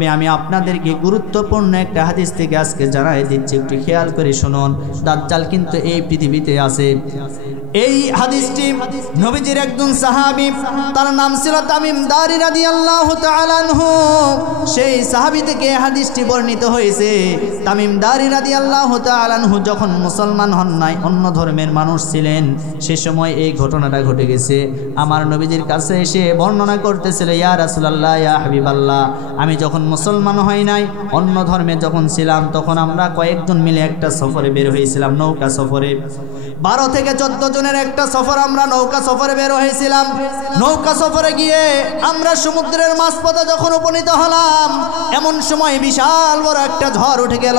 আমি আপনাদেরকে গুরুত্বপূর্ণ একটা হাদিস থেকে আজকে জানাই দিচ্ছি, একটু খেয়াল করে শুনুন। দাজ্জাল কিন্তু এই পৃথিবীতে আছে। এই হাদিসটি নবীজির একজন সাহাবী, তার নাম ছিল তামিম দারি রাদিয়াল্লাহু তাআলা আনহু। সেই সাহাবী থেকে হাদিসটি বর্ণিত হয়েছে। তামিম দারি রাদিয়াল্লাহু তাআলা আনহু যখন মুসলমান হন নাই, অন্য ধর্মের মানুষ ছিলেন, সে সময় এই ঘটনাটা ঘটে গেছে। আমার নবীজির কাছে এসে বর্ণনা করতেছিল, ইয়া রাসূলুল্লাহ, ইয়া হাবিবাল্লাহ, আমি যখন মুসলমান হয় নাই, অন্য ধর্মে যখন ছিলাম, তখন আমরা কয়েকজন মিলে একটা সফরে বের হয়েছিলাম, নৌকা সফরে। 12 থেকে 14 জনের একটা সফর, আমরা নৌকা সফরে বের হয়েছিলাম। নৌকা সফরে গিয়ে আমরা সমুদ্রের মাঝপথে যখন উপনীত হলাম, এমন সময় বিশাল বড় একটা ঝড় উঠে গেল।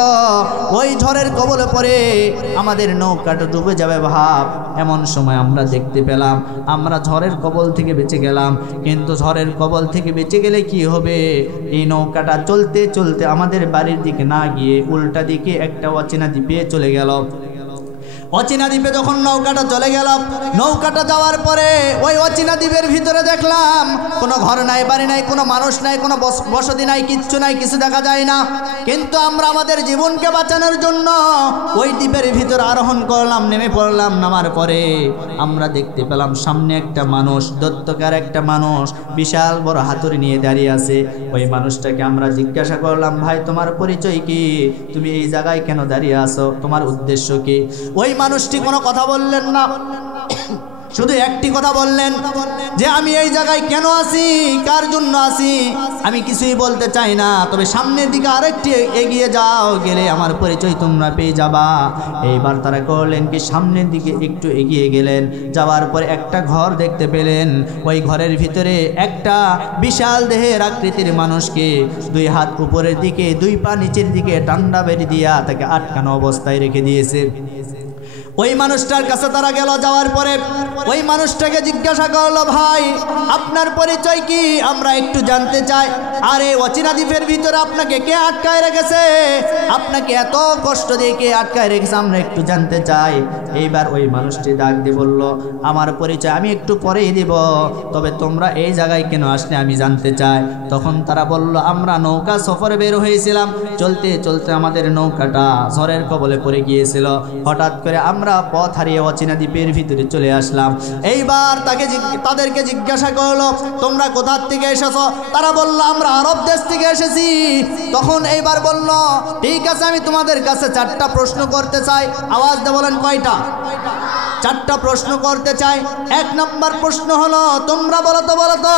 ওই ঝড়ের কবলে পড়ে আমাদের নৌকাটা ডুবে যাবে ভাব। এমন সময় আমরা দেখতে পেলাম আমরা ঝড়ের কবল থেকে বেঁচে গেলাম। কিন্তু ঝড়ের কবল থেকে বেঁচে গেলে কি হবে? এই নৌকাটা চলতে চলতে আমাদের বাড়ির দিকে না গিয়ে উল্টা দিকে একটা অচেনা দ্বীপে চলে গেল। অচেনা দ্বীপে যখন নৌকাটা চলে গেল, নৌকাটা যাওয়ার পরে ওই অচেনা দ্বীপের ভিতরে দেখলাম কোনো ঘর নাই, বাড়ি নাই, কোনো মানুষ নাই, কোনো বসতি নাই, কিচ্ছু নাই, কিছু দেখা যায় না। কিন্তু আমরা আমাদের জীবনকে বাঁচানোর জন্য ওই দ্বীপের ভিতরে আরোহণ করলাম, নেমে পড়লাম। নামার পরে আমরা দেখতে পেলাম সামনে একটা মানুষ, দত্তকার একটা মানুষ, বিশাল বড় হাতুড়ি নিয়ে দাঁড়িয়ে আছে। ওই মানুষটাকে আমরা জিজ্ঞাসা করলাম, ভাই তোমার পরিচয় কি? তুমি এই জায়গায় কেন দাঁড়িয়ে আছো? তোমার উদ্দেশ্য কি? ওই মানুষটি কোনো কথা বললেন না, শুধু একটি কথা বললেন যে আমি এই জায়গায় কেন আছি, কার জন্য আছি, আমি কিছুই বলতে চাই না, তবে সামনের দিকে আরেকটি এগিয়ে যাও, গেলে আমার পরিচয় তোমরা পেয়ে যাবা। এইবার তারা করলেন কি, সামনের দিকে একটু এগিয়ে গেলেন। যাওয়ার পরে একটা ঘর দেখতে পেলেন। ওই ঘরের ভিতরে একটা বিশাল দেহের আকৃতির মানুষকে 2 হাত উপরের দিকে, 2 পা নিচের দিকে টান্ডা বেরি দিয়া তাকে আটকানো অবস্থায় রেখে দিয়েছে। ওই মানুষটার কাছে তারা গেল। যাওয়ার পরে ওই মানুষটাকে জিজ্ঞাসা করলো, ভাই আপনার পরিচয় কি, আমরা একটু জানতে চাই। আরে অচেনা দ্বীপের ভিতরে আপনাকে কে আটকায় রেখেছে? আপনাকে এত কষ্ট দিয়ে কে আটকায় রেখেছে, আমরা একটু জানতে চাই। এইবার ওই মানুষটি ডাক দিয়ে বলল, আমার পরিচয় আমি একটু পরেই দিব, তবে তোমরা এই জায়গায় কেন আসলে আমি জানতে চাই। তখন তারা বলল, আমরা নৌকা সফরে বের হয়েছিলাম, চলতে চলতে আমাদের নৌকাটা ঝড়ের কবলে পড়ে গিয়েছিল। হঠাৎ করে আমরা পথ হারিয়ে অচেনা দ্বীপের ভিতরে চলে আসলাম। এইবার তাদেরকে জিজ্ঞাসা করলো, তোমরা কোথা থেকে এসেছো? তারা বলল, আমরা আরব দেশ থেকে এসেছি। তখন এইবার বলল, ঠিক আছে, আমি তোমাদের কাছে 4টা প্রশ্ন করতে চাই। আওয়াজ দিয়ে বলেন, কয়টা? 4টা প্রশ্ন করতে চাই। 1 নম্বর প্রশ্ন হলো, তোমরা বলো তো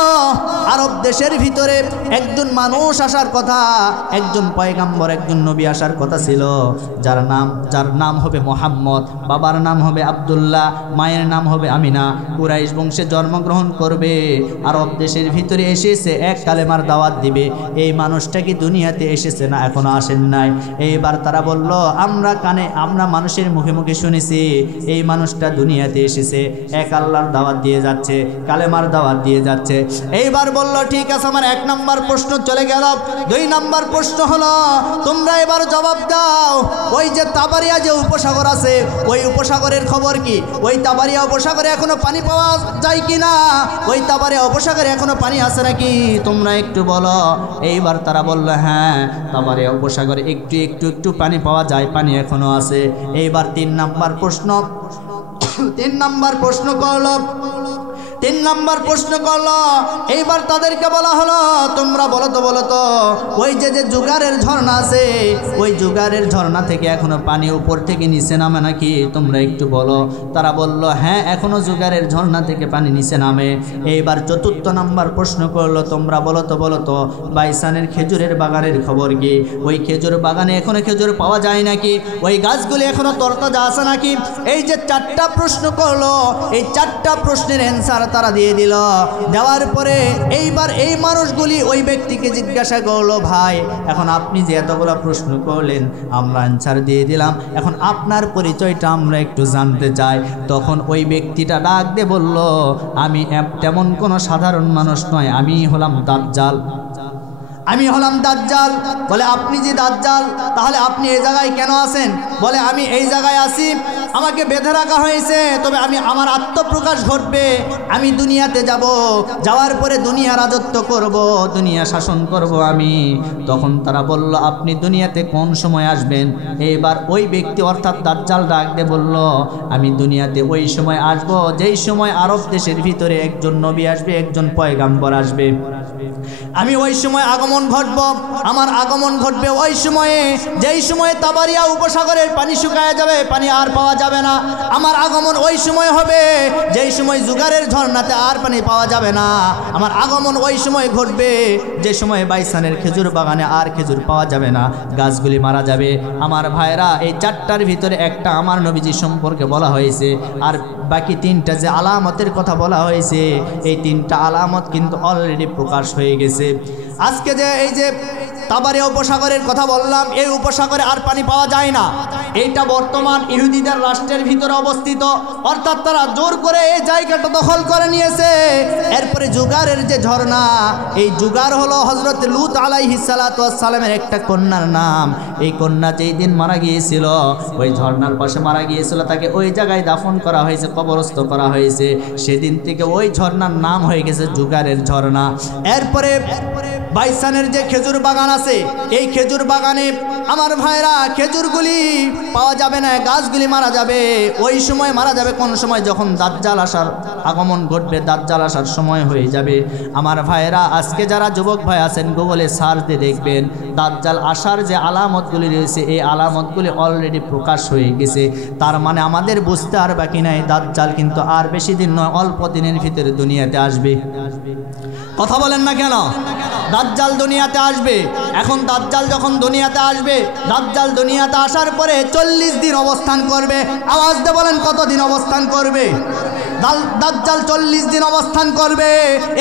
আরব দেশের ভিতরে একজন মানুষ আসার কথা, একজন পয়গাম্বর, একজন নবী আসার কথা ছিল, যার নাম হবে মোহাম্মদ, বাবার নাম হবে আব্দুল্লাহ, মায়ের নাম হবে আমিনা, কুরাইশ বংশে জন্মগ্রহণ করবে, আরব দেশের ভিতরে এসেছে, এক কালেমার দাওয়াত দিবে। এই মানুষটা কি দুনিয়াতে এসেছে না এখনো আসেন নাই? এইবার তারা বলল, আমরা মানুষের মুখে মুখে শুনেছি এই মানুষটা দুনিয়াতে এসেছে, এক আল্লাহর দাওয়াত দিয়ে যাচ্ছে, কালেমার দাওয়াত দিয়ে যাচ্ছে। এইবার বলল, ঠিক আছে, আমার 1 নম্বর প্রশ্ন চলে গেল। 2 নম্বর প্রশ্ন হলো, তোমরা এবার জবাব দাও, ওই যে তাবারিয়া যে উপসাগর আছে, ওই উপসাগরের খবর কি? ওই তাবারিয়া উপসাগরে এখনো পানি পাওয়া যায় কি না? ওই তাবারিয়া উপসাগরে এখনো পানি আছে নাকি? তোমরা একটু বলো। এইবার তারা বলল, হ্যাঁ, তাবারিয়া উপসাগরে একটু পানি পাওয়া যায়, পানি এখনো আছে। এইবার 3 নম্বর প্রশ্ন করলো। এইবার তাদেরকে বলা হলো, তোমরা বলো তো ওই যে জুগারের ঝর্ণা আছে, ওই জুগারের ঝর্ণা থেকে এখনো পানি উপর থেকে নিচে নামে নাকি? তোমরা একটু বলো। তারা বলল, হ্যাঁ, এখনো জুগারের ঝর্ণা থেকে পানি নিচে নামে। এইবার 4 নম্বর প্রশ্ন করলো, তোমরা বলো তো বাইসানের খেজুরের বাগানের খবর কি? ওই খেজুর বাগানে এখনো খেজুর পাওয়া যায় নাকি? ওই গাছগুলি এখনো তরতাজা আছে নাকি? এই যে 4টা প্রশ্ন করলো, এই 4টা প্রশ্নের অ্যান্সার তারা দিয়ে দিল। দেওয়ার পরে এইবার এই মানুষগুলি ওই ব্যক্তিকে জিজ্ঞাসা করলো, ভাই এখন আপনি যে এতগুলো প্রশ্ন করলেন, আমরা অ্যান্সার দিয়ে দিলাম, এখন আপনার পরিচয়টা আমরা একটু জানতে চাই। তখন ওই ব্যক্তিটা ডাক দিয়ে বলল, আমি তেমন কোনো সাধারণ মানুষ নয়, আমি হলাম দাজ্জাল। আমি হলাম দাজ্জাল। বলে আপনি যে দাজ্জাল, তাহলে আপনি এই জায়গায় কেন আছেন? বলে আমি এই জায়গায় আছি, আমাকে বেঁধে রাখা হয়েছে, তবে আমার আত্মপ্রকাশ ঘটবে, আমি দুনিয়াতে যাব, যাওয়ার পরে দুনিয়া রাজত্ব করব, দুনিয়া শাসন করব আমি। তখন তারা বলল আপনি দুনিয়াতে কোন সময় আসবেন? এইবার ওই ব্যক্তি অর্থাৎ দাজ্জাল ডাক দিয়ে বলল আমি দুনিয়াতে ওই সময় আসব যেই সময় আরব দেশের ভিতরে একজন নবী আসবে, একজন পয়গাম্বর আসবে। আমি ওই সময় আগমন ঘটব, আমার আগমন ঘটবে ওই সময়ে যেই সময়ে তাবারিয়া উপসাগরের পানি শুকায় যাবে, পানি আর পাওয়া যাবে না। আমার আগমন ওই সময় হবে যেই সময় জুগারের ঝর্ণাতে আর পানি পাওয়া যাবে না। আমার আগমন ওই সময় ঘটবে যে সময় বাইসানের খেজুর বাগানে আর খেজুর পাওয়া যাবে না, গাছগুলি মারা যাবে। আমার ভাইরা, এই চারটার ভিতরে একটা আমার নবীজি সম্পর্কে বলা হয়েছে, আর বাকি তিনটা যে আলামতের কথা বলা হয়েছে, এই তিনটা আলামত কিন্তু অলরেডি প্রকাশ হয়ে গেছে। আজকে যে এই যে তাবারিয়া উপসাগরের কথা বললাম, এই উপসাগরে আর পানি পাওয়া যায় না। এইটা বর্তমান ইহুদিদের রাষ্ট্রের ভিতরে অবস্থিত, অর্থাৎ তারা জোর করে এই জায়গাটা দখল করে নিয়েছে। এরপরে জুগারের যে ঝর্ণা, এই জুগার হলো হযরত লূত আলাইহিস সালাতু ওয়াস সালামের একটা কন্যার নাম। এই কন্যা যেই দিন মারা গিয়েছিল, ওই ঝর্ণার পাশে মারা গিয়েছিল, তাকে ওই জায়গায় দাফন করা হয়েছে, কবরস্থ করা হয়েছে। সেদিন থেকে ওই ঝর্ণার নাম হয়ে গেছে জুগারের ঝর্ণা। এরপরে বাইসানের যে খেজুর বাগান আছে, এই খেজুর বাগানে আমার ভাইরা খেজুরগুলি পাওয়া যাবে না, গাছগুলি মারা যাবে। ওই সময় মারা যাবে কোন সময়? যখন দাজ্জাল আসার আগমন ঘটবে, দাজ্জাল আসার সময় হয়ে যাবে। আমার ভাইরা, আজকে যারা যুবক ভাই আছেন গুগলে সার্চ দিয়ে দেখবেন দাজ্জাল আসার যে আলামতগুলি রয়েছে, এই আলামতগুলি অলরেডি প্রকাশ হয়ে গেছে। তার মানে আমাদের বুঝতে আর বাকি নাই, দাজ্জাল কিন্তু আর বেশি দিন নয়, অল্প দিনের ভিতরে দুনিয়াতে আসবে। কথা বলেন না কেন? দাজ্জাল দুনিয়াতে আসবে। এখন দাজ্জাল যখন দুনিয়াতে আসবে, দাজ্জাল দুনিয়াতে আসার পরে 40 দিন অবস্থান করবে। আওয়াজ দিয়ে বলেন কতদিন অবস্থান করবে? দাজ্জাল 40 দিন অবস্থান করবে।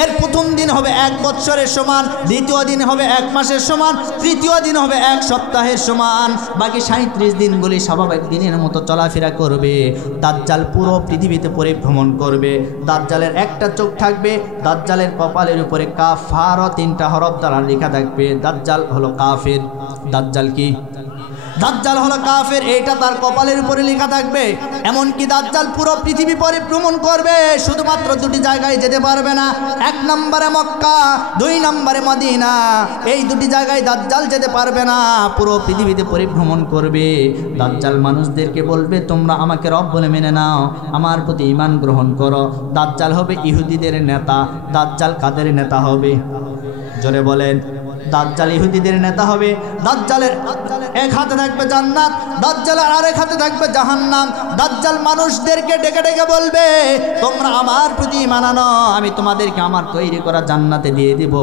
এর প্রথম দিন হবে 1 বৎসরের সমান, দ্বিতীয় দিন হবে 1 মাসের সমান, তৃতীয় দিন হবে 1 সপ্তাহের সমান, বাকি 37 দিনগুলি স্বাভাবিক দিনের মতো চলাফেরা করবে। দাজ্জাল পুরো পৃথিবীতে পরিভ্রমণ করবে। দাজ্জালের একটা চোখ থাকবে, দাজ্জালের কপালের উপরে কাফার 3টা হরফ দ্বারা লেখা থাকবে। দাজ্জাল হলো কাফের। দাজ্জাল কি? দাজ্জাল হলো কাফের, এইটা তার কপালের উপরে লেখা থাকবে। এমনকি দাজ্জাল পুরো পৃথিবী পরিভ্রমণ করবে, শুধুমাত্র 2টি জায়গায় যেতে পারবে না। 1 নম্বরে মক্কা, 2 নম্বরে মদিনা। এই 2টি জায়গায় দাজ্জাল যেতে পারবে না, পুরো পৃথিবীতে পরিভ্রমণ করবে। দাজ্জাল মানুষদেরকে বলবে তোমরা আমাকে রব বলে মেনে নাও, আমার প্রতি ঈমান গ্রহণ করো। দাজ্জাল হবে ইহুদিদের নেতা। দাজ্জাল কাদের নেতা হবে? জোরে বলেন। দাজ্জাল ইহুদিদের নেতা হবে। দাজ্জালের এক হাতে থাকবে জান্নাত, দাজ্জালের আরেক হাতে থাকবে জাহান্নাম। দাজ্জাল মানুষদেরকে ডেকে ডেকে বলবে তোমরা আমার প্রতি ঈমান আনো, আমি তোমাদেরকে আমার তৈরি করা জান্নাতে দিয়ে দিব।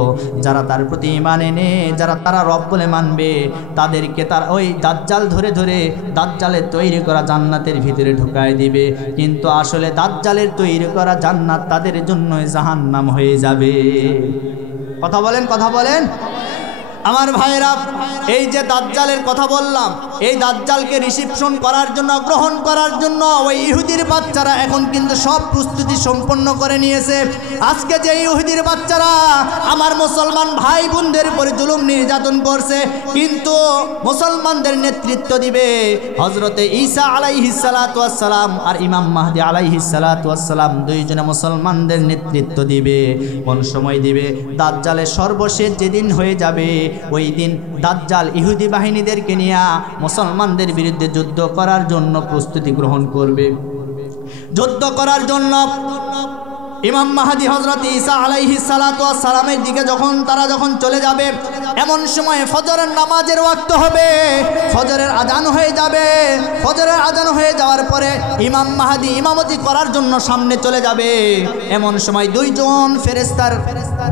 যারা তার প্রতি ঈমান এনে যারা তারা রব বলে মানবে, তাদেরকে তার ওই দাজ্জাল ধরে ধরে দাজ্জালের তৈরি করা জান্নাতের ভিতরে ঢুকায় দিবে। কিন্তু আসলে দাজ্জালের তৈরি করা জান্নাত তাদের জন্যই জাহান্নাম হয়ে যাবে। কথা বলেন, কথা বলেন। আমার ভাইরা, এই যে দাজ্জালের কথা বললাম, এই দাজ্জালকে রিসিপশন করার জন্য, গ্রহণ করার জন্য ওই ইহুদির বাচ্চারা এখন কিন্তু সব প্রস্তুতি সম্পন্ন করে নিয়েছে। আজকে যে ইহুদির বাচ্চারা আমার মুসলমান ভাই বোনদের উপরে জুলুম নির্যাতন করছে, কিন্তু মুসলমানদের নেতৃত্ব দিবে হযরতে ঈসা আলাইহিস সালাতু ওয়াস সালাম আর ইমাম মাহদি আলাইহিস সালাতু ওয়াস সালাম, দুইজনে মুসলমানদের নেতৃত্ব দিবে। কোন সময় দিবে? দাজ্জালের সর্বশেষ যেদিন হয়ে যাবে, ওই দিন দাজ্জাল ইহুদি বাহিনীদেরকে নিয়ে মুসলমানদের বিরুদ্ধে যুদ্ধ করার জন্য প্রস্তুতি গ্রহণ করবে। যুদ্ধ করার জন্য ইমাম মাহদি হযরত ঈসা আলাইহিস সালাতু ওয়াস সালামের দিকে তারা যখন চলে যাবে, এমন সময় ফজরের নামাজের ওয়াক্ত হবে, ফজরের আজান হয়ে যাবে। ফজরের আজান হয়ে যাওয়ার পরে ইমাম মাহদি ইমামতি করার জন্য সামনে চলে যাবে। এমন সময় 2 জন ফেরেশতার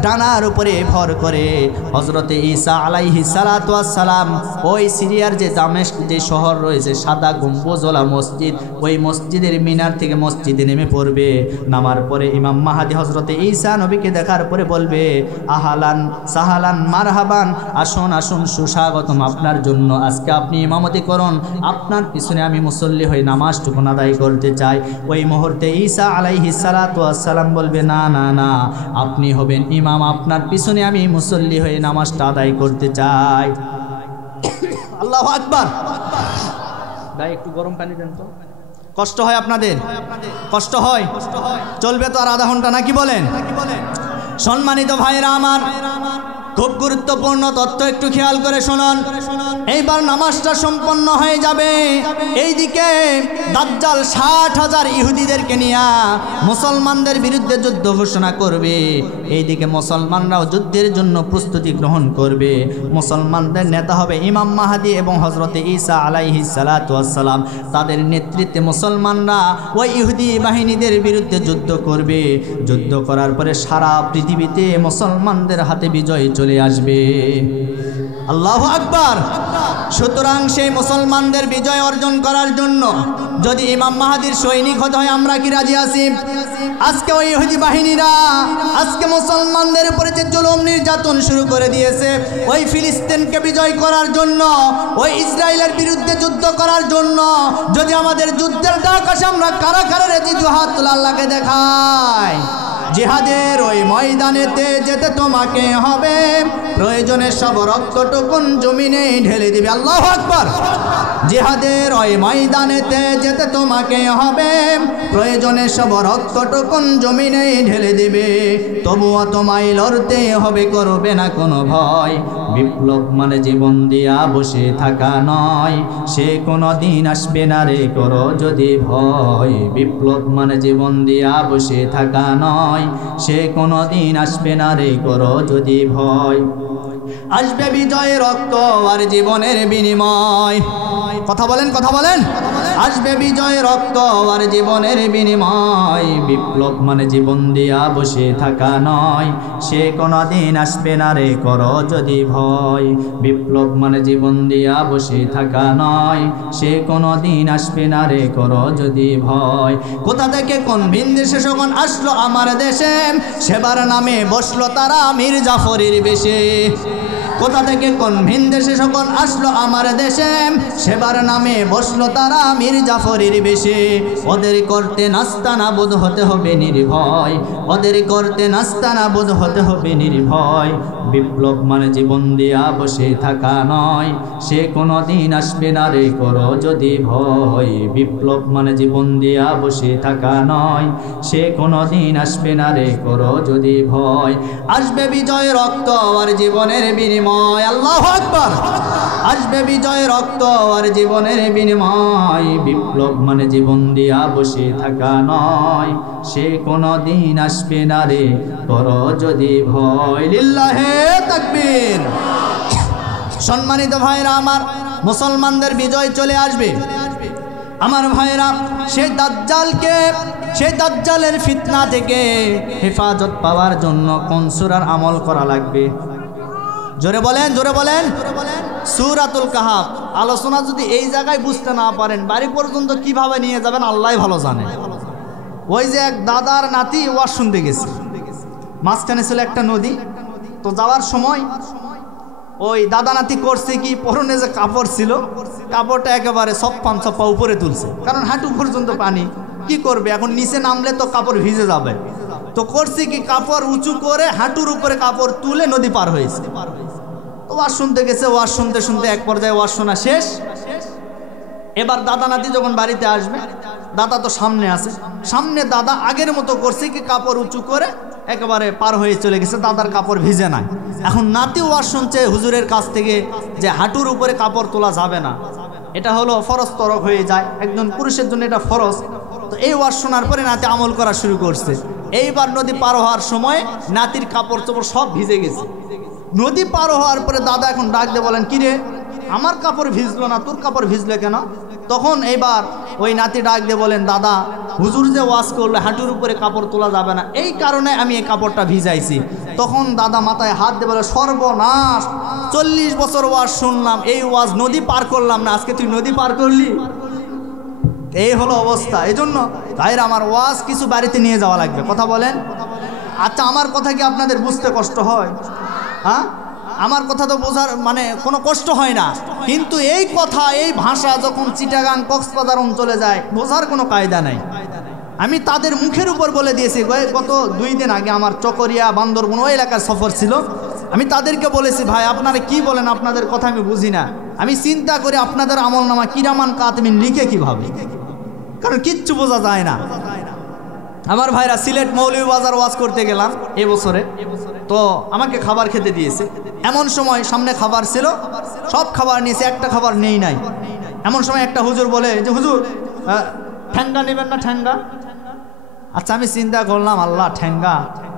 ডানার উপরে ভর করে হযরতে ঈসা আলাইহিস সালাতু ওয়াস সালাম ওই সিরিয়ার যে দামেস্ক যে শহর রয়েছে, সাদা গম্বুজওয়ালা মসজিদ, ওই মসজিদের মিনার থেকে মসজিদে নেমে পড়বে। নামার পরে ইমাম মাহাদি হযরতে ঈসা নবীকে দেখার পরে বলবে আহালান সাহালান মারহাবান, আসুন আসুন সুস্বাগতম আপনার জন্য, আজকে আপনি ইমামতি করুন, আপনার পিছনে আমি মুসল্লি হয়ে নামাজটুকু আদায় করতে চাই। ওই মুহূর্তে ঈসা আলাইহিস সালাতু ওয়াস সালাম বলবে না না না, আপনি হবেন ইমাম, আপনার পিছনে আমি মুসল্লি হয়ে নামাজটা আদায় করতে চাই। আল্লাহু আকবার। ভাই একটু গরম পানি দেন তো। কষ্ট হয় আপনাদের? কষ্ট হয়? চলবে তো আর আধা ঘন্টা, নাকি বলেন? সম্মানিত ভাইরা আমার, খুব গুরুত্বপূর্ণ তথ্য একটু খেয়াল করে শুনুন। এইবার নামাজটা সম্পন্ন হয়ে যাবে, এইদিকে দাজ্জাল 60,000 ইহুদিদেরকে নিয়ে মুসলমানদের বিরুদ্ধে যুদ্ধ ঘোষণা করবে, এইদিকে মুসলমানরাও যুদ্ধের জন্য প্রস্তুতি গ্রহণ করবে। মুসলমানদের নেতা হবে ইমাম মাহাদি এবং হযরতে ঈসা আলাইহিস সালাতু ওয়াস সালাম। তাদের নেতৃত্বে মুসলমানরা ওই ইহুদি বাহিনীদের বিরুদ্ধে যুদ্ধ করবে। যুদ্ধ করার পরে সারা পৃথিবীতে মুসলমানদের হাতে বিজয় চলে আসবে। আল্লাহু আকবার। সুতরাং সেই মুসলমানদের বিজয় অর্জন করার জন্য যদি ইমাম মাহাদির সৈনিক হতে হয়, আমরা কি রাজি আছি? আজকে ওই ইহুদি বাহিনীরা আজকে মুসলমানদের উপরে যে জুলুম নির্যাতন শুরু করে দিয়েছে, ওই ফিলিস্তিনকে বিজয় করার জন্য, ওই ইসরায়েলের বিরুদ্ধে যুদ্ধ করার জন্য যদি আমাদের যুদ্ধের ডাক আসে, আমরা কারা কারা রেজি দুহাত তুলে আল্লাহকে দেখাই। জিহাদের ওই ময়দানেতে যেতে তোমাকে হবে, প্রয়োজনে সব রক্তটুকুন জমিনে ঢেলে দিবে। আল্লাহু আকবার। জিহাদের ওই ময়দানেতে যেতে তোমাকে হবে, প্রয়োজনে সব রক্তটুকুন জমিনে ঢেলে দিবে, তবুও তোমায় লড়তে হবে, করবে না কোনো ভয়। বিপ্লব মানে জীবন দিয়া বসে থাকা নয়, সে কোনো দিন আসবে না রে করো যদি ভয়। বিপ্লব মানে জীবন দিয়া বসে থাকা নয়, সে কোনো দিন আসবে না রে করো যদি ভয়। আসবে বিজয় রক্ত আর জীবনের বিনিময়। কথা বলেন, কথা বলেন। আসবে বিজয় রক্ত আর জীবনের বিনিময়। বিপ্লব মানে জীবন দিয়া বসে থাকা নয়, সে কোনো দিন আসবে না রে করো যদি ভয়। বিপ্লব মানে জীবন দিয়া বসে থাকা নয়, সে কোনো দিন আসবে না রে করো যদি ভয়। কোথা থেকে কোন ভিন দেশে যখন আসলো আমার দেশে, সেবার নামে বসলো তারা মীর জাফরের বেশে। কোথা থেকে কোন ভিন দেশে যখন আসলো আমার দেশে, সেবার নামে বসলো তারা মীর জাফরের বেশে। ওদের করতে নাস্তানা বোধ হতে হবে নির্ভয়, ওদের করতে নাস্তানা বোধ হতে হবে নির্ভয়। বিপ্লব মানে জীবন দিয়া বসে থাকা নয়, সে কোনো দিন আসবে না রে করো যদি ভয়। বিপ্লব মানে জীবন দিয়া বসে থাকা নয়, সে কোনো দিন আসবে না রে করো যদি ভয়। আসবে বিজয় রক্ত আর জীবনের বিনিময়। আল্লাহু আকবার। আসবে বিজয় রক্ত আর জীবনের বিনিময়। বিপ্লব মানে জীবন দিয়া বসে থাকা নয়, সে কোনো দিন আসবে না রে করো যদি ভয়। লিল্লাহে তাকবীর। সম্মানিত ভাইরা আমার, মুসলমানদের বিজয় চলে আসবে। আমার ভাইরা, সেই দাজ্জালকে, সেই দাজ্জালের ফিতনা থেকে হেফাজত পাওয়ার জন্য কোন সূরার আমল করা লাগবে? জোরে বলেন, জোরে বলেন। সূরাতুল কাহাফ। আলোচনা যদি এই জায়গায় বুঝতে না পারেন, বাড়ি পর্যন্ত কিভাবে নিয়ে যাবেন আল্লাহই ভালো জানে। ওই যে এক দাদার নাতি ওয়াজ শুনতে গেছে, মাঝখানে ছিল একটা নদী। তো যাওয়ার সময় ওই দাদা নাতি করছে কি, পরনে যে কাপড় ছিল, কাপড়টা একেবারে সপ্পান সপ্পা উপরে তুলছে, কারণ হাঁটু পর্যন্ত পানি। কি করবে এখন, নিচে নামলে তো কাপড় ভিজে যাবে। তো করছে কি, কাপড় উঁচু করে হাঁটুর উপরে কাপড় তুলে নদী পার হয়েছে। তো ওয়াজ শুনতে গেছে, ওয়াজ শুনতে শুনতে এক পর্যায়ে ওয়াজ শোনা শেষ। এবার দাদা নাতি যখন বাড়িতে আসবে, দাদা তো সামনে আছে, সামনে দাদা আগের মতো করছে কি, কাপড় উঁচু করে একেবারে পার হয়ে চলে গেছে, দাদার কাপড় ভিজে নাই। এখন নাতি ওয়াজ শুনছে হুজুরের কাছ থেকে যে হাঁটুর উপরে কাপড় তোলা যাবে না, এটা হলো ফরজ তরক হয়ে যায়, একজন পুরুষের জন্য এটা ফরজ। তো এই ওয়াজ শোনার পরে নাতি আমল করা শুরু করছে। এইবার নদী পার হওয়ার সময় নাতির কাপড় চোপড় সব ভিজে গেছে। নদী পার হওয়ার পরে দাদা এখন ডাক দিয়ে বলেন, কি রে আমার কাপড় ভিজলো না, তোর কাপড় ভিজলে কেন? তখন এইবার ওই নাতি ডাক দিয়ে বলেন, দাদা হুজুর যে ওয়াজ করলে হাঁটুর উপরে কাপড় তোলা যাবে না, এই কারণে আমি এই কাপড়টা ভিজাইছি। তখন দাদা মাথায় হাত দিয়ে বলে, সর্বনাশ, 40 বছর ওয়াজ শুনলাম, এই ওয়াজ নদী পার করলাম না, আজকে তুই নদী পার করলি। এই হলো অবস্থা। এজন্য ভাইরা আমার, ওয়াজ কিছু বাড়িতে নিয়ে যাওয়া লাগবে। কথা বলেন? আচ্ছা, আমার কথা কি আপনাদের বুঝতে কষ্ট হয়? হ্যাঁ, আমার কথা তো বোঝার মানে কোনো কষ্ট হয় না, কিন্তু এই কথা, এই ভাষা যখন চিটাগাং কক্সবাজার অঞ্চলে যায়, বোঝার কোনো কায়দা নাই। আমি তাদের মুখের উপর বলে দিয়েছি। গত 2 দিন আগে আমার চকরিয়া, বান্দরবন ওই এলাকার সফর ছিল। আমি তাদেরকে বলেছি, ভাই আপনারা কি বলেন, আপনাদের কথা আমি বুঝি না। আমি চিন্তা করি আপনাদের আমলনামা কিরামান কাতমিন লিখে কিভাবে, কারণ কিচ্ছু বোঝা যায় না। আমার ভাইরা, সিলেট মৌলভীবাজার ওয়াজ করতে গেলাম এবছরে, তো আমাকে খাবার খেতে দিয়েছে। এমন সময় সামনে খাবার ছিল, সব খাবার নিয়েছে, একটা খাবার নেই নাই। এমন সময় একটা হুজুর বলে যে, হুজুর ঠ্যাঙ্গা নেবেন না? ঠ্যাঙ্গা। আচ্ছা, আমি চিন্তা করলাম, আল্লাহ, ঠ্যাঙ্গা।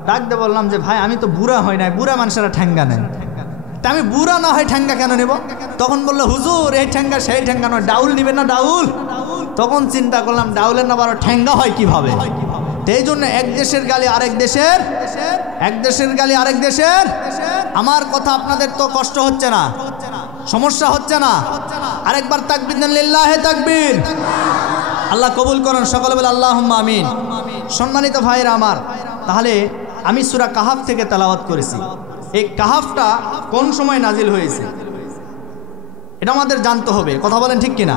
ডাক দিয়ে বললাম যে, ভাই আমি তো বুড়া হয় নাই, বুড়া মানুষেরা ঠ্যাঙ্গা নেন, তা আমি বুড়া না হয় ঠ্যাঙ্গা কেন নেব? তখন বললো, হুজুর এই ঠ্যাঙ্গা সেই ঠ্যাঙ্গা নয়, ডাউল নেবেন না? ডাউল। তখন চিন্তা করলাম, ডাউলের না বারো ঠ্যাঙ্গা হয় কিভাবে? এই জন্য এক দেশের গালি আরেক দেশের, এক দেশের গালি আরেক দেশের। আমার কথা আপনাদের তো কষ্ট হচ্ছে না, সমস্যা হচ্ছে না? আরেকবার তাকবীর দেন, লিল্লাহে তাকবীর। আল্লাহ কবুল করুন, সকলে বলে আল্লাহুম্মা আমিন। সম্মানিত ভাইরা আমার, তাহলে আমি সূরা কাহাফ থেকে তেলাওয়াত করেছি। এই কাহাফটা কোন সময় নাজিল হয়েছে এটা আমাদের জানতে হবে। কথা বলেন ঠিক কিনা?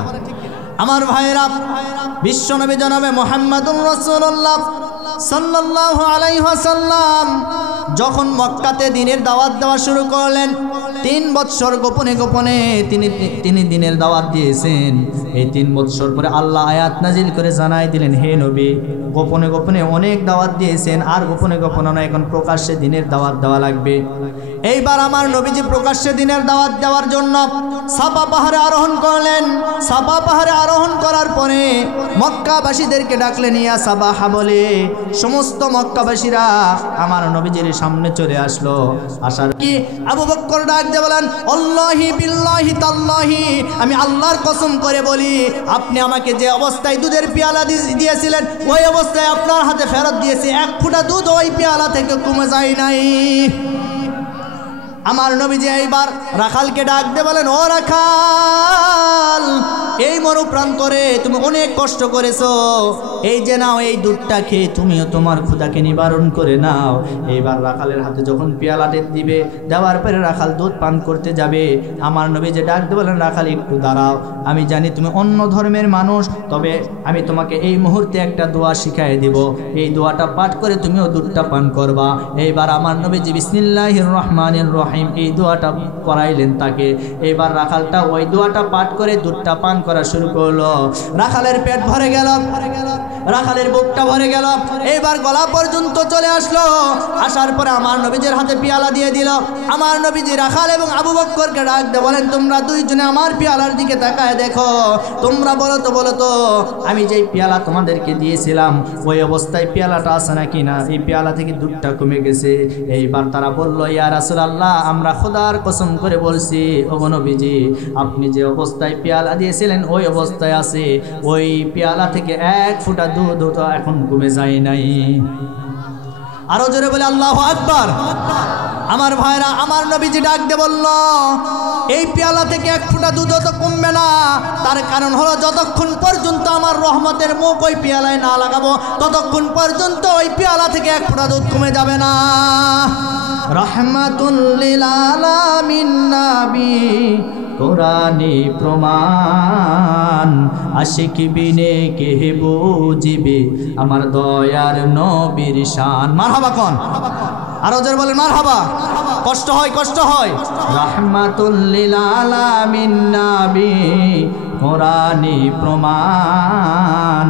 আমার ভাইরা, বিশ্বনবী জনাবে মুহাম্মদুর রাসূলুল্লাহ সাল্লাল্লাহু আলাইহি ওয়াসাল্লাম যখন মক্কাতে দ্বীনের দাওয়াত দেওয়া শুরু করলেন, 3 বৎসর গোপনে গোপনে তিনি দ্বীনের দাওয়াত দিয়েছেন। এই 3 বৎসর পরে আল্লাহ আয়াত নাজিল করে জানাই দিলেন, হে নবী, গোপনে গোপনে অনেক দাওয়াত দিয়েছেন, আর গোপনে গোপনে না, এখন প্রকাশ্যে দ্বীনের দাওয়াত দেওয়া লাগবে। এইবার আমার নবীজি প্রকাশ্যে দ্বীনের দাওয়াত দেওয়ার জন্য সাফা পাহাড়ে আরোহণ করলেন। সাফা পাহাড়ে আরোহণ করার পরে মক্কাবাসীদেরকে ডাকলেন, ইয়া সাবাহা বলে সমস্ত মক্কাবাসীরা আমার নবীজির সামনে চলে আসলো। আসার কি আবু বকর ডাক দিয়ে বলেন, আল্লাহি বিল্লাহি তাল্লাহি, আমি আল্লাহর কসম করে বলি, আপনি আমাকে যে অবস্থায় দুধের পেয়ালা দিয়েছিলেন, ওই অবস্থায় আপনার হাতে ফেরত দিয়েছি, 1 ফোঁটা দুধ ওই পেয়ালা থেকে কমে যায় নাই। আমার নবীজি এইবার রাখালকে ডাক দিয়ে বলেন, ও রাখাল, এই মরুপ্রান্তরে তুমি অনেক কষ্ট করেছো, এই যে নাও, এই দুধটা খেয়ে তুমিও তোমার ক্ষুধাকে নিবারণ করে নাও। এইবার রাখালের হাতে যখন পেয়ালাটি দিবে, দেওয়ার পরে রাখাল দুধ পান করতে যাবে। আমার নবীজি ডাক দিয়ে বলেন, রাখাল একটু দাঁড়াও, আমি জানি তুমি অন্য ধর্মের মানুষ, তবে আমি তোমাকে এই মুহূর্তে একটা দোয়া শিখাই দিব, এই দোয়াটা পাঠ করে তুমিও দুধটা পান করবা। এইবার আমার নবীজি বিসমিল্লাহির রহমানির রহিম এই দোয়াটা করাইলেন তাকে। এবার রাখালটা ওই দোয়াটা পাঠ করে দুধটা পান করা শুরু করলো। রাখালের পেট ভরে গেল, রাখালের বুকটা ভরে গেল, এইবার গলা পর্যন্ত চলে আসলো। আসার পরে আমার নবীজির হাতে পেয়ালা দিয়ে দিল। আমার নবীজি রাখাল এবং আবু বকরকে ডাক দিয়ে বলেন, তোমরা দুইজনে আমার পেয়ালার দিকে তাকায় দেখো, তোমরা বলো তো আমি যেই পেয়ালা তোমাদেরকে দিয়েছিলাম ওই অবস্থায় পেয়ালাটা আছে নাকি না, এই পেয়ালা থেকে দুধটা কমে গেছে। এইবার তারা বলল, ইয়া রাসূলুল্লাহ, আমরা খোদার কসম করে বলছি, ওগো নবীজি, আপনি যে অবস্থায় পেয়ালা দিয়েছিলেন ওই অবস্থায় আছে, ওই পেয়ালা থেকে 1 ফোঁটা দুধ তো এখন কমে যায় নাই। আরো জোরে বলে আল্লাহু আকবার। আমার ভাইরা, আমার নবীজি ডাক দিয়ে বলল, এই পেয়ালা থেকে 1 ফোঁটা দুধ তো কমবে না, তার কারণ হলো যতক্ষণ পর্যন্ত আমার রহমতের মুখ ওই পেয়ালায় না লাগাবো, ততক্ষণ পর্যন্ত ওই পেয়ালা থেকে 1 ফোঁটা দুধ কমে যাবে না। রহমাতুল লিল আলামিন নবী, কোরআনি প্রমাণ, আশিক বিনে কে বুঝিবে আমার দয়ার নবীর শান। মারহাবা কোন? আরো জোরে বলেন মারহাবা। কষ্ট হয়, কষ্ট হয়। রহমাতুল লিল আলামিন নবী, কোরআনি প্রমাণ,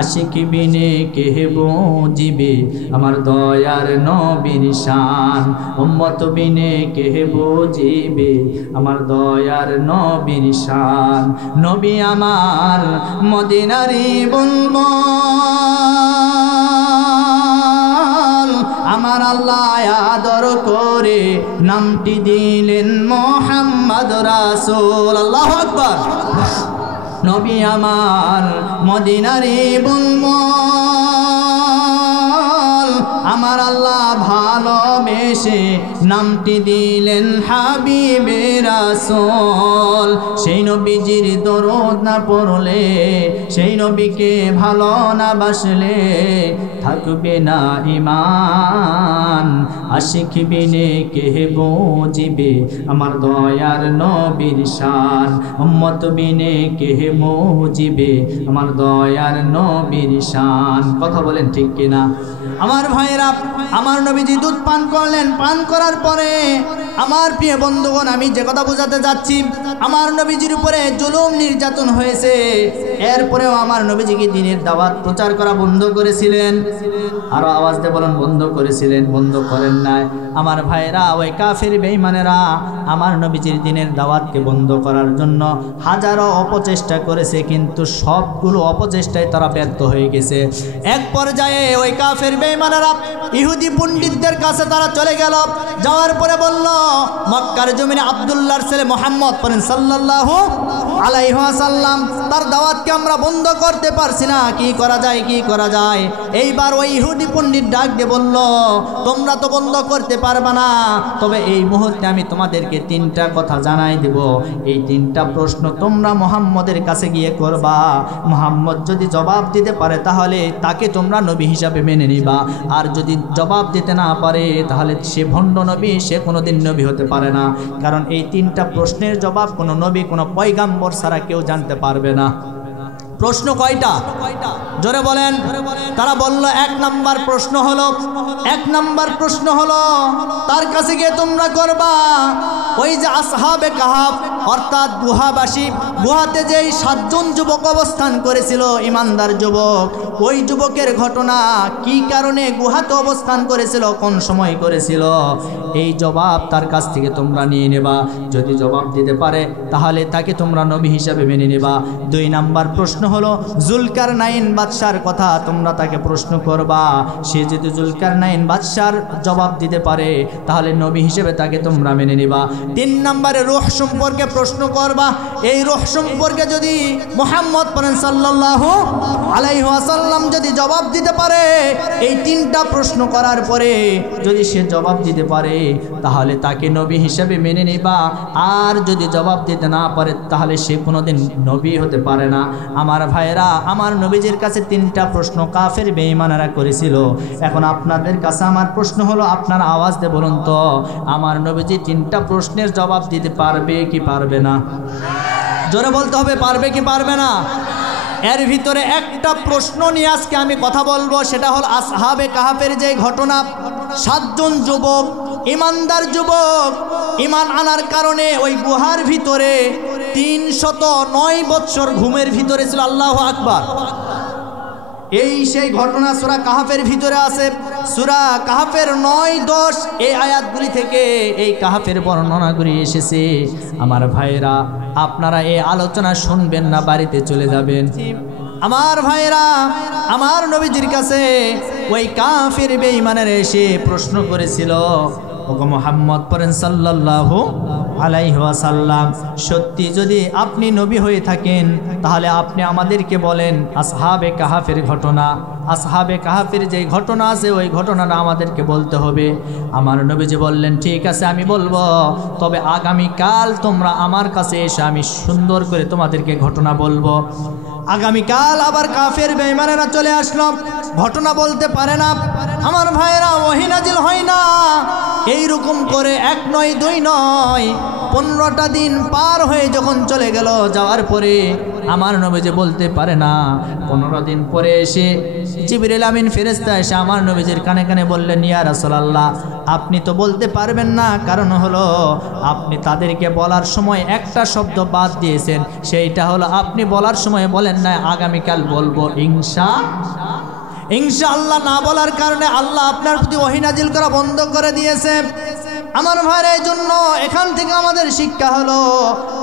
আশিক বিনে কে বুঝিবে আমার দয়ার নবীর শান, উম্মত বিনে কে বুঝিবে আমার দয়ার নবীর শান। নবী আমার মদিনারি বুলবুল, আমার আল্লাহ আদর করে নামটি দিলেন মুহাম্মদ রাসূল। আল্লাহু আকবার। নবী আমার মদিনারি বুলবুল, আমার আল্লাহ ভালোবেসে নামটি দিলেন হাবিবে রাসূল। সেই নবীজির দরুদ না পড়লে, সেই নবীকে ভালো না বাসলে থাকবে না ঈমান। আশিক বিনে কে বুঝিবে আমার দয়ার নবীর শান, উম্মত বিনে কে বুঝিবে আমার দয়ার নবীর শান। কথা বলেন ঠিক কিনা? আমার ভাইরা, আমার নবীজি দুধ পান করলেন। পান করার পরে আমার প্রিয় বন্ধুগণ, আমি যে কথা বোঝাতে যাচ্ছি, আমার নবীজির উপরে জুলুম নির্যাতন হয়েছে। এরপরেও আমার নবীজিকে দ্বীনের দাওয়াত প্রচার করা বন্ধ করেছিলেন। আরো আওয়াজ দিয়ে বলেন, বন্ধ করেছিলেন? বন্ধ করেন নাই। আমার ভাইরা, ওই কাফের বেঈমানেরা আমার নবীজির দ্বীনের দাওয়াতকে বন্ধ করার জন্য হাজারো অপচেষ্টা করেছে, কিন্তু সবগুলো অপচেষ্টায় তারা ব্যর্থ হয়ে গেছে। এক পর্যায়ে ওই কাফের বেঈমানেরা ইহুদি পণ্ডিতদের কাছে তারা চলে গেল। যাওয়ার পরে বলল, মক্কার জমিনে আব্দুল্লাহর ছেলে মুহাম্মদ পড়েন সাল্লাল্লাহু আলাইহি ওয়াসাল্লাম, তার দাওয়াতকে আমরা বন্ধ করতে পারছি না, কি করা যায়, কি করা যায়? এইবার ওই ইহুদি পণ্ডিত ডাক দিয়ে বলল, তোমরা তো বন্ধ করতে পারবে না, তবে এই মুহূর্তে আমি তোমাদেরকে তিনটা কথা জানাই দেব। এই তিনটা প্রশ্ন তোমরা মুহাম্মদের কাছে গিয়ে করবা। মুহাম্মদ যদি জবাব দিতে পারে তাহলে তাকে তোমরা নবী হিসাবে মেনে নিবা, আর যদি জবাব দিতে না পারে তাহলে সে ভণ্ড নবী, সে কোনোদিন নবী হতে পারে না। কারণ এই তিনটা প্রশ্নের জবাব কোনো নবী, কোনো পয়গাম্বর ছাড়া কেউ জানতে পারবে না। প্রশ্ন কয়টা? জোরে বলেন। তারা বলল, এক নাম্বার প্রশ্ন হলো তার কাছে গিয়ে তোমরা করবা ওই যে আসহাবে কাহাফ, অর্থাৎ গুহাবাসী, গুহাতে যেই 7 জন যুবক অবস্থান করেছিল, ইমানদার যুবক, ওই যুবকের ঘটনা, কি কারণে গুহাতে অবস্থান করেছিল, কোন সময় করেছিল, এই জবাব তার কাছ থেকে তোমরা নিয়ে নেবা। যদি জবাব দিতে পারে তাহলে তাকে তোমরা নবী হিসাবে মেনে নেবা। 2 নাম্বার প্রশ্ন হলো জুলকারনাইন বাদশার কথা তোমরা তাকে প্রশ্ন করবা। সে যদি জুলকারনাইন বাদশার জবাব দিতে পারে তাহলে নবী হিসেবে তাকে তোমরা মেনে নেবা। 3 নম্বরে রূহ সম্পর্কে প্রশ্ন করবা। এই রূহ সম্পর্কে যদি মুহাম্মদ সাল্লাল্লাহু আলাইহি ওয়াসাল্লাম যদি জবাব দিতে পারে, এই 3টা প্রশ্ন করার পরে যদি সে জবাব দিতে পারে তাহলে তাকে নবী হিসেবে মেনে নেবা। আর যদি জবাব দিতে না পারে তাহলে সে কোনোদিন নবী হতে পারে না। আমার ভাইরা, আমার নবীজির কাছে 3টা প্রশ্ন কাফের বেঈমানেরা করেছিল। এখন আপনাদের কাছে আমার প্রশ্ন হলো, আপনারা আওয়াজ দিয়ে বলুন তো, আমার নবীজি 3টা প্রশ্নের জবাব দিতে পারবে কি পারবে না? জোরে বলতে হবে, পারবে কি পারবে না? এর ভিতরে একটা প্রশ্ন নিয়ে আজকে আমি কথা বলবো, সেটা হল আসহাবে কাহাফের যে ঘটনা। 7 জন যুবক, ইমানদার যুবক, ইমান আনার কারণে ওই গুহার ভিতরে 309 বৎসর ঘুমের ভিতরে ছিল। আল্লাহু আকবার। এই সেই ঘটনা সূরা কাহাফের ভিতরে আছে। সূরা কাহাফের 9-10 এই আয়াতগুলি থেকে এই কাহাফের বর্ণনাগুলি এসেছে। আমার ভাইরা, আপনারা এই আলোচনা শুনবেন না, বাড়িতে চলে যাবেন। আমার ভাইরা, আমার নবীজির কাছে ওই কাফির বেঈমানেরা এসে প্রশ্ন করেছিল, ওগো মুহাম্মদ পড়েন সাল্লাল্লাহু আলাইহি ওয়াসাল্লাম, সত্যি যদি আপনি নবী হয়ে থাকেন তাহলে আপনি আমাদেরকে বলেন আসহাবে কাহাফের ঘটনা। আসহাবে কাহাফের যে ঘটনা আছে ওই ঘটনাটা আমাদেরকে বলতে হবে। আমার নবীজি বললেন, ঠিক আছে আমি বলবো, তবে আগামীকাল তোমরা আমার কাছে এসে আমি সুন্দর করে তোমাদেরকে ঘটনা বলবো। আগামীকাল আবার কাফের বেঈমানেরা চলে আসলো, ঘটনা বলতে পারে না। আমার ভাইরা, ওহী নাজিল হয় না। এইরকম করে 1 নয় 2 নয় 15টা দিন পার হয়ে যখন চলে গেল, যাওয়ার পরে আমার নবীজি বলতে পারে না। 15 দিন পরে এসে জিবরিল আমিন ফেরেশতা এসে আমার নবীজির কানে কানে বললেন, ইয়া রাসূলুল্লাহ, আপনি তো বলতে পারবেন না, কারণ হলো আপনি তাদেরকে বলার সময় একটা শব্দ বাদ দিয়েছেন, সেইটা হলো আপনি বলার সময় বলেন না আগামীকাল বলবো ইনশাআল্লাহ। না বলার কারণে আল্লাহ আপনার প্রতি ওহী নাজিল করা বন্ধ করে দিয়েছে। আমার ভাইরা, এই জন্য এখান থেকে আমাদের শিক্ষা হলো,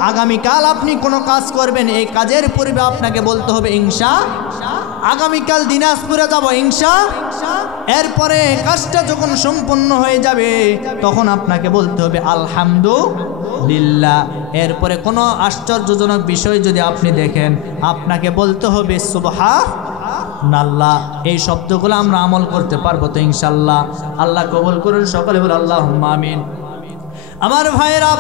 আগামীকাল আপনি কোনো কাজ করবেন, এই কাজের পূর্বে আপনাকে বলতে হবে আগামীকাল দিনাজপুরে যাব এরপরে কাজটা যখন সম্পূর্ণ হয়ে যাবে তখন আপনাকে বলতে হবে আলহামদুলিল্লাহ। এরপরে কোনো আশ্চর্যজনক বিষয় যদি আপনি দেখেন আপনাকে বলতে হবে না আল্লাহ এই শব্দগুলো আমরা আমল করতে পারবো তো ইনশাআল্লাহ? আল্লাহ কবুল করুন, সকলে বলে আল্লাহুম্মা আমিন। আমার ভাইরা,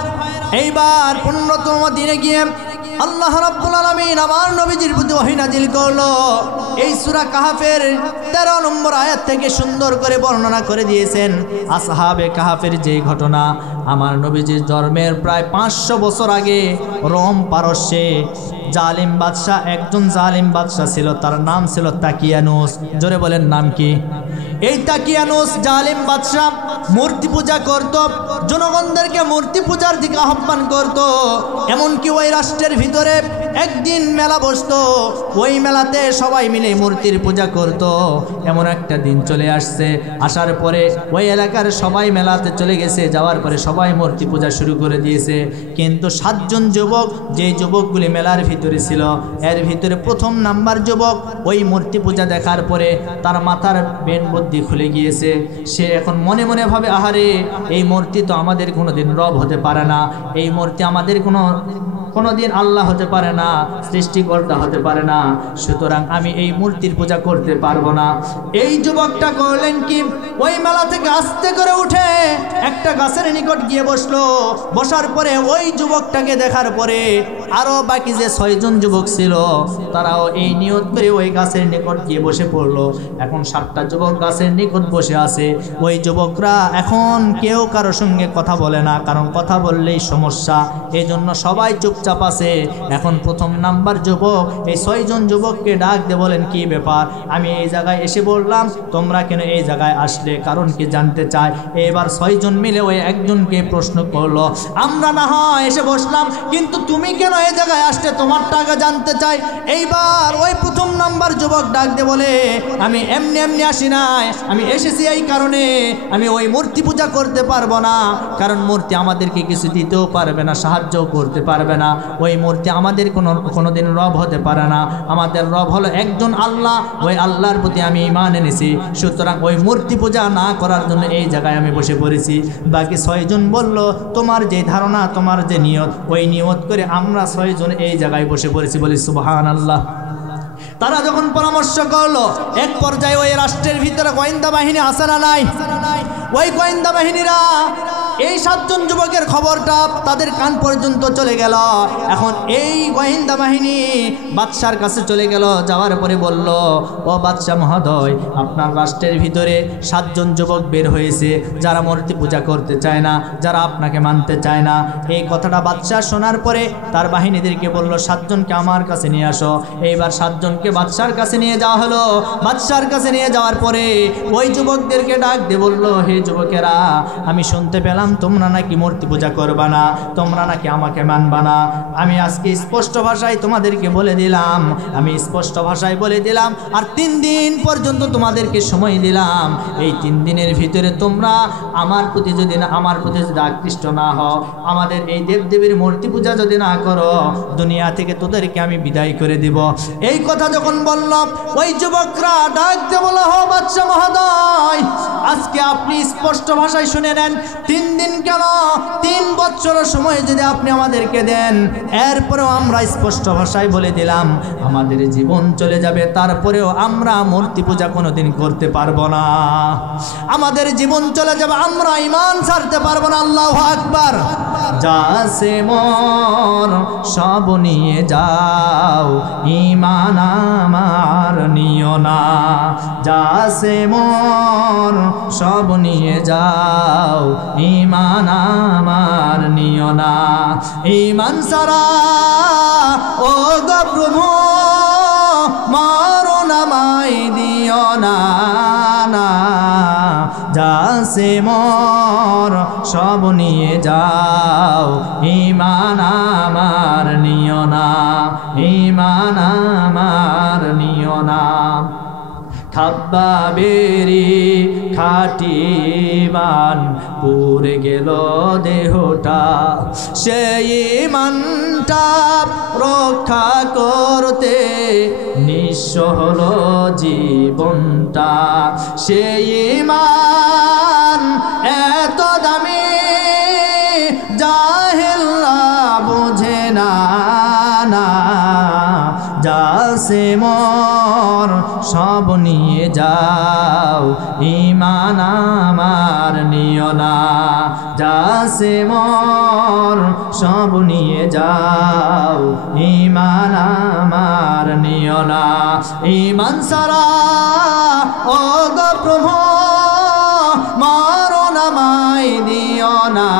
এইবার 15তম দিনে গিয়ে আল্লাহ রাব্বুল আলামিন আমার নবীজির প্রতি ওহী নাজিল করলো। এই সূরা কাহাফের 13 নম্বর আয়াত থেকে সুন্দর করে বর্ণনা করে দিয়েছেন আসহাবে কাহাফের যে ঘটনা। আমার নবীজির জন্মের প্রায় 500 বছর আগে রোম পারস্যে জালিম বাদশাহ, একজন জালিম বাদশাহ ছিল, তার নাম ছিল তাকিয়ানুস। জোরে বলেন নাম কি? এই তাকিয়ানুস জালিম বাদশাহ মূর্তি পূজা করত, জনগণদেরকে মূর্তি পূজার দিকে আহ্বান করত। এমনকি ওই রাষ্ট্রের ভিতরে একদিন মেলা বসতো, ওই মেলাতে সবাই মিলে মূর্তির পূজা করত। এমন একটা দিন চলে আসছে, আসার পরে ওই এলাকার সবাই মেলাতে চলে গেছে, যাওয়ার পরে সবাই মূর্তি পূজা শুরু করে দিয়েছে। কিন্তু 7 জন যুবক, যে যুবকগুলি মেলার ভিতরে ছিল, এর ভিতরে প্রথম নাম্বার যুবক ওই মূর্তি পূজা দেখার পরে তার মাথার বেন বুদ্ধি খুলে গিয়েছে। সে এখন মনে মনে ভাবে, আহারে এই মূর্তি তো আমাদের কোনোদিন রব হতে পারে না, এই মূর্তি আমাদের কোনোদিন আল্লাহ হতে পারে না, সৃষ্টিকর্তা হতে পারে না, সুতরাং আমি এই মূর্তির পূজা করতে পারবো না। এই যুবকটা করলেন কি, ওই মেলা থেকে আস্তে করে উঠে একটা গাছের নিকট গিয়ে বসলো। বসার পরে ওই যুবকটাকে দেখার পরে আরো বাকি যে 6 জন যুবক ছিল তারাও এই নিয়ত করে ওই গাছের নিকট গিয়ে বসে পড়লো। এখন 7টা যুবক গাছের নিকট বসে আছে। ওই যুবকরা এখন কেউ কারো সঙ্গে কথা বলে না, কারণ কথা বললেই সমস্যা, এই জন্য সবাই চুপচাপ আছে। এখন প্রথম নাম্বার যুবক এই 6 জন যুবককে ডাক দিয়ে বলেন, কি ব্যাপার, আমি এই জায়গায় এসে বললাম, তোমরা কেন এই জায়গায় আসলে, কারণ কি জানতে চায়। এবার 6 জন মিলে ওই একজনকে প্রশ্ন করলো, আমরা না হয় এসে বসলাম, কিন্তু তুমি কেন এই জায়গায় আসলে, তোমার টাকা জানতে চাই। এইবার ওই প্রথম নাম্বার যুবক ডাক দিয়ে বলে, আমি এমনি এমনি আসি নাই, আমি এসেছি এই কারণে, আমি ওই মূর্তি পূজা করতে পারবো না, কারণ মূর্তি আমাদেরকে কিছু দিতেও পারবে না, সাহায্যও করতে পারবে না, ওই মূর্তি আমাদের কোনোদিন রব হতে পারে না, আমাদের রব হলো একজন আল্লাহ, ওই আল্লাহর প্রতি আমি ঈমান এনেছি, সুতরাং ওই মূর্তি পূজা না করার জন্য এই জায়গায় আমি বসে পড়েছি। বাকি 6 জন বলল, তোমার যে ধারণা, তোমার যে নিয়ত, ওই নিয়ত করে আমরা 6 জন এই জায়গায় বসে পড়েছি, বলি সুবহানাল্লাহ। তারা যখন পরামর্শ করলো, এক পর্যায়ে ওই রাষ্ট্রের ভিতরে গোয়েন্দা বাহিনী আছে না নাই, ওই গোয়েন্দা বাহিনীরা এই 7 জন যুবকের খবরটা তাদের কান পর্যন্ত চলে গেল। এখন এই গোয়েন্দা বাহিনী বাদশার কাছে চলে গেল, যাওয়ার পরে বলল, ও বাদশাহ মহোদয়, আপনার রাষ্ট্রের ভিতরে 7 জন যুবক বের হয়েছে, যারা মূর্তি পূজা করতে চায় না, যারা আপনাকে মানতে চায় না। এই কথাটা বাদশাহ শোনার পরে তার বাহিনীদেরকে বলল, 7 জনকে আমার কাছে নিয়ে আসো। এইবার 7 জনকে বাদশার কাছে নিয়ে যাওয়া হলো। বাদশার কাছে নিয়ে যাওয়ার পরে ওই যুবকদেরকে ডাক দিয়ে বলল, হে যুবকেরা, আমি শুনতে পেলাম তোমরা নাকি মূর্তি পূজা করবা না, তোমরা নাকি আমাকে মানবা না। আমি আজকে স্পষ্ট ভাষায় তোমাদেরকে বলে দিলাম, আমি স্পষ্ট ভাষায় বলে দিলাম, আর 3 দিন পর্যন্ত তোমাদেরকে সময় দিলাম। এই 3 দিনের ভিতরে তোমরা আমার প্রতি যদি আকৃষ্ট না হও, আমাদের এই দেবদেবীর মূর্তি পূজা যদি না করো, দুনিয়া থেকে তোদেরকে আমি বিদায় করে দিব। এই কথা যখন বলল, ওই যুবকরা ডাক দিয়ে বলল, হো বাদশাহ মহোদয়, আজকে আপনি স্পষ্ট ভাষায় শুনে নেন, 3 দিন কেন, 3 বছর সময় যদি আপনি আমাদেরকে দেন, এরপরেও আমরা স্পষ্ট ভাষায় বলে দিলাম, আমাদের জীবন চলে যাবে, তারপরেও আমরা মূর্তি পূজা কোনোদিন করতে পারবো না, আমাদের জীবন চলে যাবে, আমরা ঈমান ছাড়তে পারবো না। আল্লাহু আকবার। যা সে মোর সব নিয়ে যাও, ঈমান আমার নিও না, যা সে মোর সব নিয়ে যাও, ঈমান আমার নিও না। ঈমান সারা ও গো প্রভু মরণ আমায় দিও না, যা সে মোর সব নিয়ে যাও, ঈমান আমার নিও না, ঈমান আমার নিও না। খাব্বাবেরি খাটি মান পুড়ে গেল দেহটা, সেই ইমানটা রক্ষা করতে নিঃস্ব হলো জীবনটা, সেই ইমান এত দামি জাহেলরা বোঝে না, যা সে মোর সব নিয়ে যাও, ঈমান আমার নিও না। যা সে মোর সব নিয়ে যাও, ঈমান আমার নিও না। ঈমান সারা ও গো প্রভু মরণ আমায় দিও না।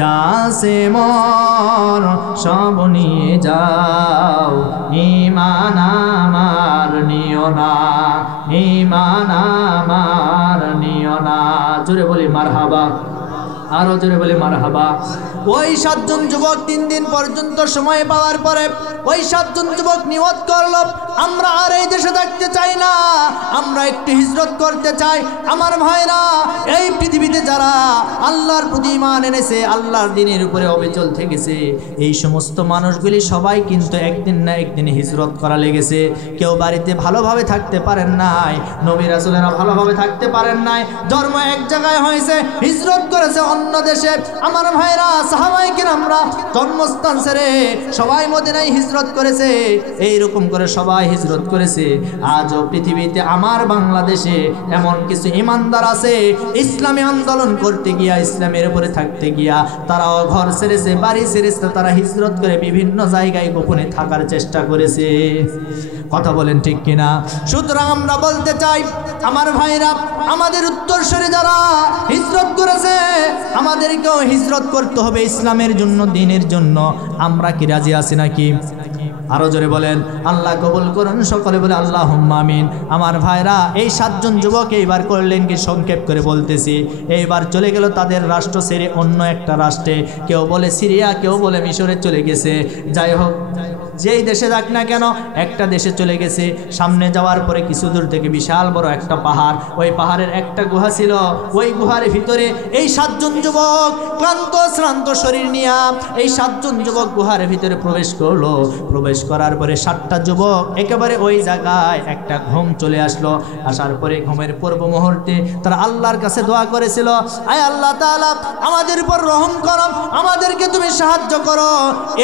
যা সে মোর সব নিয়ে যাও, ঈমান আমার নিও না, ঈমান আমার নিও না। জোরে বলি মারহাবা, আরো জোরে বলি মারহাবা। ওই 7 জন যুবক 3 দিন পর্যন্ত সময় পাওয়ার পরে ওই 7 জন যুবক নিয়ত করলো, আমরা আর এই দেশে থাকতে চাই না, আমরা একটু হিজরত করতে চাই। আমার ভাইরা, এই পৃথিবীতে যারা আল্লাহর প্রতি ঈমান এনেছে, আল্লাহর দ্বীনের উপরে অবিচল থেকেছে, এই সমস্ত মানুষগুলি সবাই কিন্তু একদিন না একদিন হিজরত করা লেগেছে। কেউ বাড়িতে ভালোভাবে থাকতে পারেন নাই, নবী রাসূলেরা ভালোভাবে থাকতে পারেন নাই, জন্ম এক জায়গায় হয়েছে, হিজরত করেছে অন্য দেশে। আমার ভাইরা, সাহাবায়ে কেরামরা জন্মস্থান ছেড়ে সবাই মদিনায় হিজরত করেছে, এইরকম করে সবাই হিজরত করেছে। আজও পৃথিবীতে আমার বাংলাদেশে এমন কিছু ইমানদার আছে, ইসলামী আন্দোলন করতে গিয়া, ইসলামের উপরে থাকতে গিয়া তারাও ঘর ছেড়েছে, বাড়ি ছেড়েছে, তারা হিজরত করে বিভিন্ন জায়গায় গোপনে থাকার চেষ্টা করেছে। কথা বলেন ঠিক কিনা? সুতরাং আমরা বলতে চাই, আমার ভাইরা, আমাদের উত্তরসূরি যারা হিজরত করেছে, আমাদেরকেও হিজরত করতে হবে ইসলামের জন্য, দ্বীনের জন্য। আমরা কি রাজি আছি নাকি? আরো জোরে বলেন, আল্লাহ কবুল করুন। সকলে বলে আল্লাহুম্মা আমিন। আমার ভাইরা, এই 7 জন যুবক এইবার করলেন কি, সংক্ষেপ করে বলতেছি, এইবার চলে গেল তাদের রাষ্ট্র ছেড়ে অন্য একটা রাষ্ট্রে। কেউ বলে সিরিয়া, কেউ বলে মিশরে চলে গেছে। যাই হোক, যেই দেশে যাক না কেন, একটা দেশে চলে গেছে। সামনে যাওয়ার পরে কিছু দূর থেকে বিশাল বড় একটা পাহাড়, ওই পাহাড়ের একটা গুহা ছিল। ওই গুহার ভিতরে এই 7 জন যুবক ক্লান্ত শ্রান্ত শরীর নিয়ে এই 7 জন যুবক গুহার ভিতরে প্রবেশ করলো। প্রবেশ করার পরে 7টা যুবক একেবারে ওই জায়গায় একটা ঘুম চলে আসলো। আসার পরে ঘুমের পূর্ব মুহূর্তে তারা আল্লাহর কাছে দোয়া করেছিল, আয় আল্লাহ তাআলা, আমাদের উপর রহম করো, আমাদেরকে তুমি সাহায্য করো।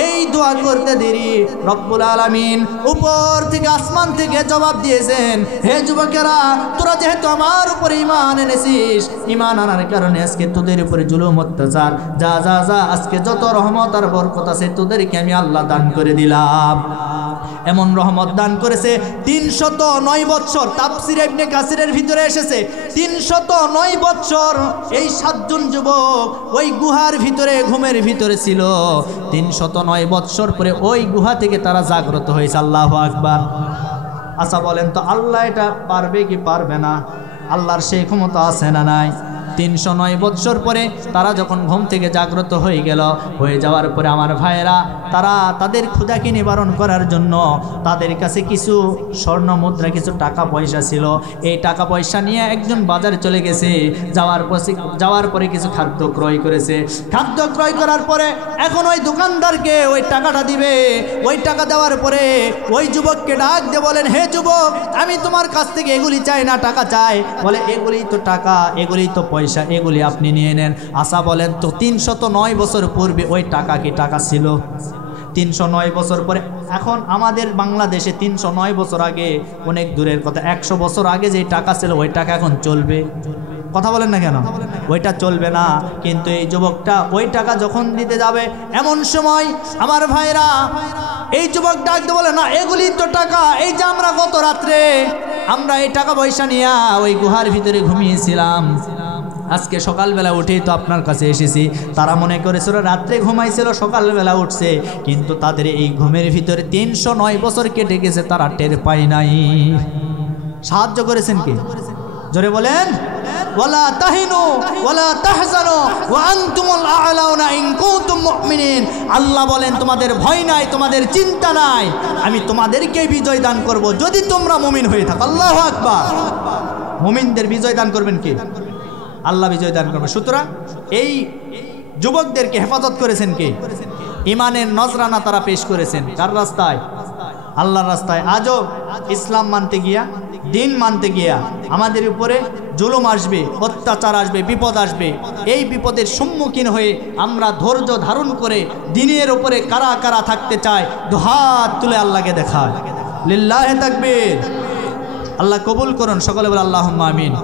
এই দোয়া করতে দেরি রব্বুল আলামিন উপর থেকে, আসমান থেকে জবাব দিয়েছেন, হে যুবকেরা, তোরা যেহেতু আমার উপরে ঈমান এনেছিস, ঈমান আনার কারণে আজকে তোদের উপরে জুলুম অত্যাচার, যা যা যা, আজকে যত রহমত আর বরকত আছে তোদেরকে আমি আল্লাহ দান করে দিলাম। এমন রহমত দান করেছে 309 বৎসর। তাফসীর ইবনে কাসিরের ভিতরে এসেছে 309 বৎসর এই 7 জন যুবক ওই গুহার ভিতরে, ঘুমের ভিতরে ছিল। 309 বৎসর পরে ওই গুহা থেকে তারা জাগ্রত হয়েছে। আল্লাহু আকবার। আচ্ছা বলেন তো, আল্লাহ এটা পারবে কি পারবে না? আল্লাহর সেই ক্ষমতা আছে না নাই? 309 বৎসর পরে তারা যখন ঘুম থেকে জাগ্রত হয়ে গেল, হয়ে যাওয়ার পরে আমার ভাইয়েরা, তারা তাদের ক্ষুধাকে নিবারণ করার জন্য তাদের কাছে কিছু স্বর্ণ মুদ্রা, কিছু টাকা পয়সা ছিল। এই টাকা পয়সা নিয়ে একজন বাজারে চলে গেছে। যাওয়ার পরে কিছু খাদ্য ক্রয় করেছে। খাদ্য ক্রয় করার পরে এখন ওই দোকানদারকে ওই টাকাটা দিবে। ওই টাকা দেওয়ার পরে ওই যুবককে ডাক দিয়ে বলেন, হে যুবক, আমি তোমার কাছ থেকে এগুলি চাই না, টাকা চাই। বলে, এগুলি তো টাকা, এগুলি তো পয়সা, এগুলি আপনি নিয়ে নেন। আশা বলেন তো, 309 বছর পূর্বে ওই টাকা কি টাকা ছিল? 309 বছর পরে এখন আমাদের বাংলাদেশে 309 বছর আগে, অনেক দূরের কথা, 100 বছর আগে যে টাকা ছিল ওই টাকা এখন চলবে? কথা বলেন না কেন? ওইটা চলবে না। কিন্তু এই যুবকটা ওই টাকা যখন দিতে যাবে, এমন সময় আমার ভাইরা, এই যুবক ডাকতে বলে, না, এগুলি তো টাকা, এই যে আমরা গত রাত্রে আমরা এই টাকা পয়সা নিয়ে ওই গুহার ভিতরে ঘুমিয়েছিলাম, আজকে সকালবেলা উঠেই তো আপনার কাছে এসেছি। তারা মনে করেছিল রাত্রে ঘুমাইছিল, সকালবেলা উঠছে, কিন্তু তাদের এই ঘুমের ভিতরে 309 বছর কেটে গেছে, তারা টের পায় নাই। সাহায্য করেছেন কে? জোরে বলেন, ওয়ালা তাহিনু ওয়ালা তাহজানু ওয়া আনতুমুল আ'লাউনা ইন কুনতুম মুমিনিন। আল্লাহ বলেন, তোমাদের ভয় নাই, তোমাদের চিন্তা নাই, আমি তোমাদেরকে বিজয় দান করব যদি তোমরা মুমিন হয়ে থাকো। আল্লাহু আকবার। মুমিনদের বিজয় দান করবেন কে? আল্লাহ বিজয় দান করবে। সুতরাং এই যুবকদেরকে হেফাজত করেছেন কে? ইমানের নজরানা তারা পেশ করেছেন। কার রাস্তায়? আল্লাহর রাস্তায়। আজও ইসলাম মানতে গিয়া, দিন মানতে গিয়া আমাদের উপরে জুলুম আসবে, অত্যাচার আসবে, বিপদ আসবে। এই বিপদের সম্মুখীন হয়ে আমরা ধৈর্য ধারণ করে দিনের উপরে কারা কারা থাকতে চায়, দুহাত তুলে আল্লাহকে দেখায়। লিল্লাহে তাকবীর। আল্লাহ কবুল করুন, সকলে বলে আল্লাহুম্মা আমিন।